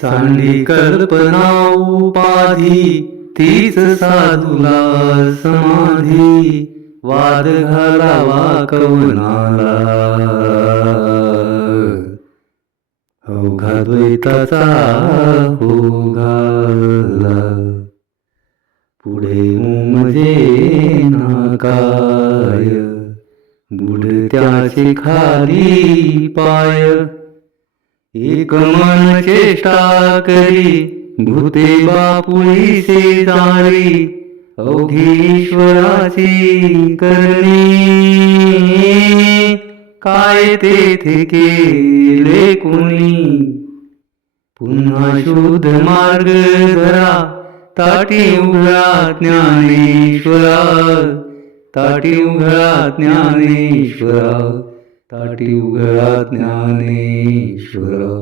सांडी कल्पना उपाधी तीच साधूला समाधी वाद घालावा कवनाला अवघा द्वैताचा होगाला पुढे उमजे ना काय बुडत्याचे खाली पाय एक मन चेष्टा करी भूते बापुळी शेजारी अवघी ईश्वराची करणी काय तेथे केले कुणी पुन्हा शुद्ध मार्ग धरा ताटी उघडा ज्ञानेश्वरा ताटी उघडा ज्ञानेश्वरा ताटी उघडा ज्ञानेश्वरा